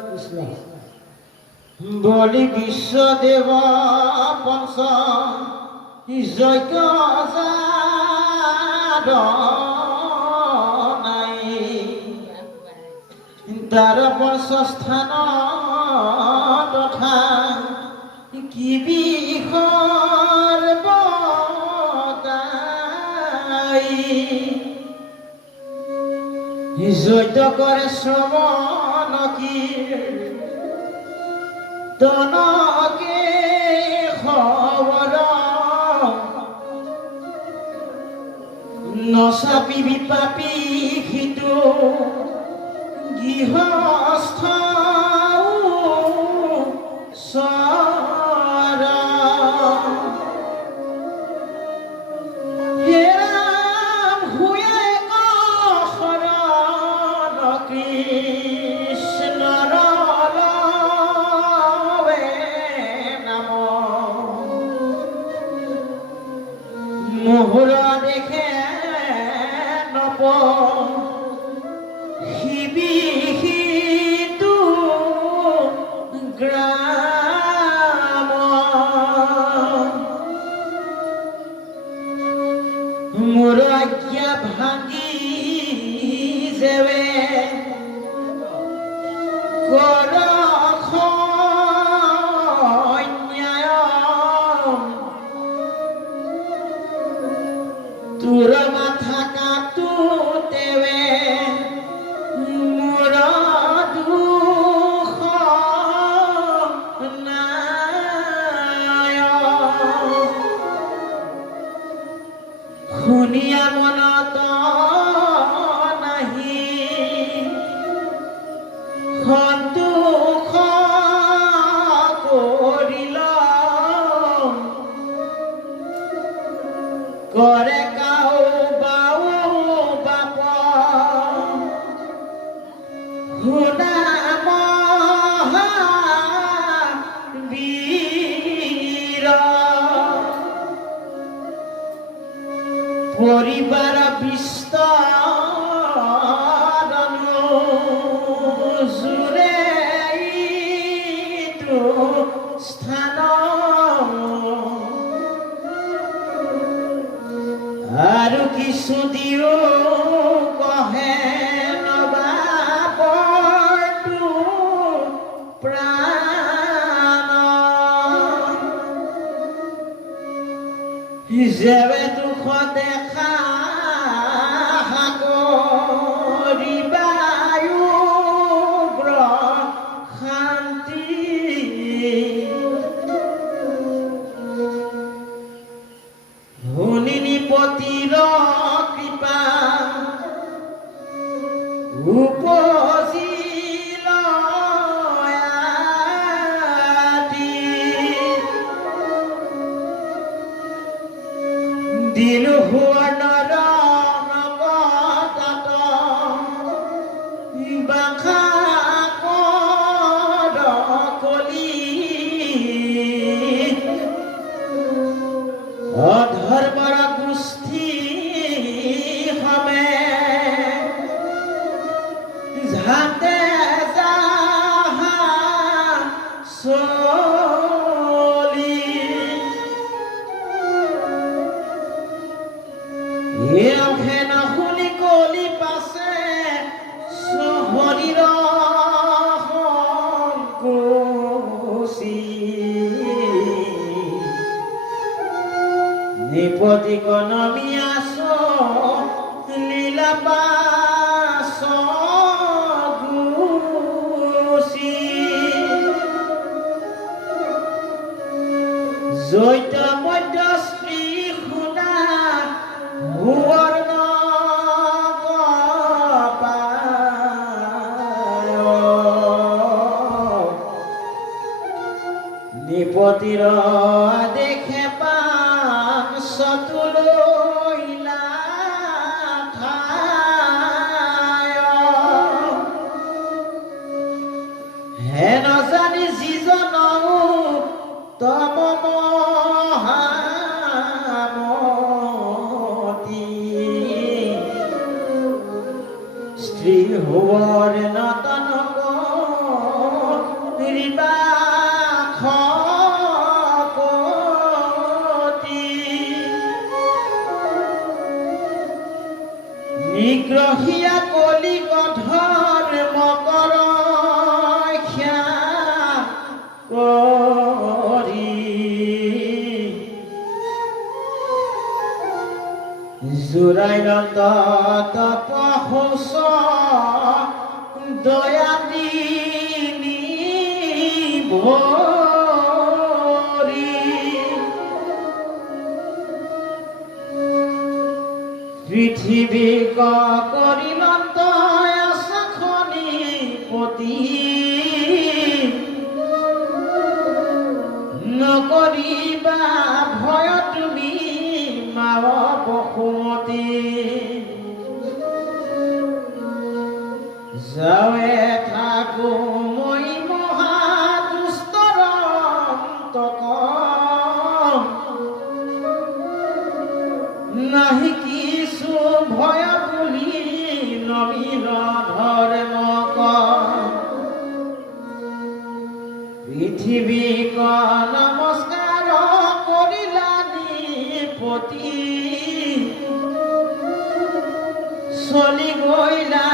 কৃষ্ণ বলি বিশ্বদেৱ পঞ্চ যজ্ঞ নাই তাৰ পঞ্চস্থান তথা কি বিষৰ বদাই যজ্ঞ কৰে শ্ৰৱণ কীৰ্তনকে খবৰ নচাপিবি পাপি সিটো গৃহস্থ মোহৰা দেখে নপ শিবিষিতু গ্ৰাম মোৰ আজ্ঞা ভাঙি যেৱে কৰ তোৰ মাথা কাটু দেবে মোৰ দুঃখ নাই শুনিয়া মনত নাহি সন্তোষ কৰিল কৰে পৰিবাৰ বিস্তাৰনো জুৰে ইটো স্থান আৰু কিছু দিও কহে নবাবৰটো প্ৰাণ যেবে দুখ দেখা পতিৰ কৃপা উপজিল দিল হুৱনৰ নৱতাত বাখা কৰ কলি অধৰ্মৰ ঝাতে যাহা চলি এখেন শুনি কলি পাছে শৰীৰ সংকোচি নিপতি কনমিয়াছ লীলাপা জৈত মধ্য শ্ৰী শুনা সুৱৰ্ণ নিপতিৰ দেখে পান চতুলৈলা ঠাই হে নজানি যিজন তম স্ত্ৰী হওয়াৰ নাতানক নিগ্ৰহীয়া কলিকধৰ মকৰ কৰি জোৰাইনত তপহোচ দয়া দিনি ভৰি পৃথিৱী কৰিলত আশাখনি পতি নকৰিবা ভয় তুমি মাৱ বসুমতী যাৱে থাকো মই মহা দুষ্টৰ অন্তক নাহি কিছু ভয় বুলি নবীন ধৰ্মক পৃথিৱীক নমস্কাৰ কৰিলা নিপতি চলি গৈলা